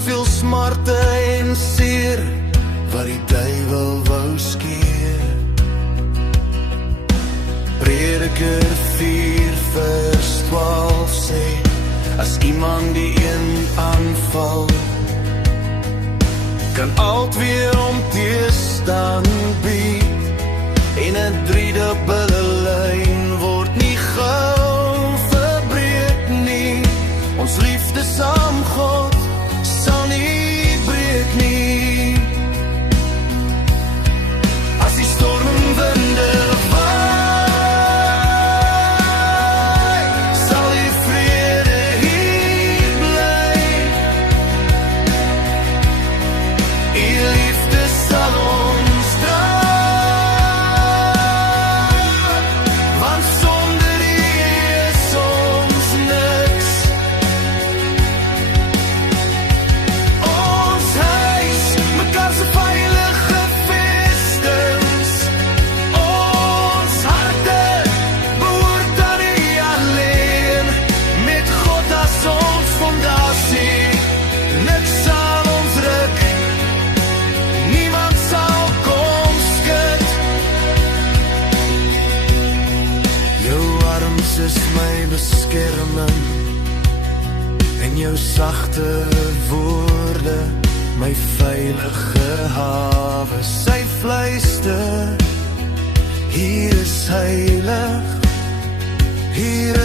soveel smarte en seer, wat die duiwel wou skeer. Prediker 4 vers 12 sê, as iemand die een aanval, kan alt weer om teestand bied, en 'n 3-dubbele lyn word nie gou verbreek nie. Ons liefde saam God sal nie breek nie. As die stormwinde waai, sal die vrede hier bly. U liefde sal ons dra, want sonder U is ons niks. Ons huis, mekaar se veilige vestings. Ons harte behoort aan U alleen, met God as ons fondasie. Niks sal ons ruk, niemand sal kom skud. Jou arms is my beskerming, en jou sagte woorde my veilige hawe. Sy fluister, hier is heilig, hier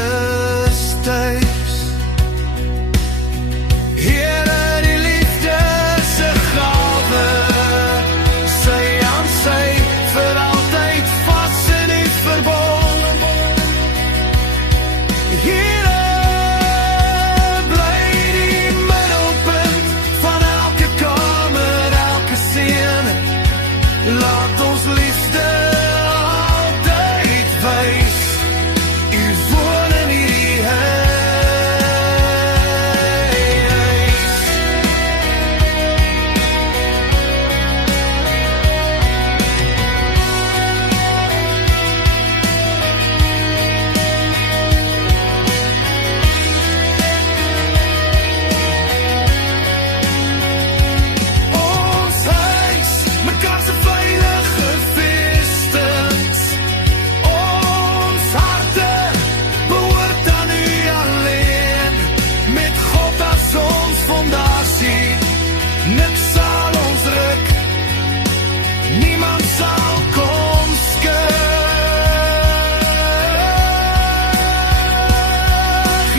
is tuis. Here, die liefde se gawe, sy aan sy vir altyd vas in U verbond. Here bly die middelpunt van elke kamer, elke seën. Laat ons liefde altyd wys, U woon in hierdie huis. Ons huis, mekaar se veilige vestings. Ons harte behoort aan U alleen, met God as ons fondasie. Niks sal ons ruk, niemand sal kom skud.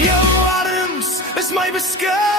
Jou arms is my beskerming,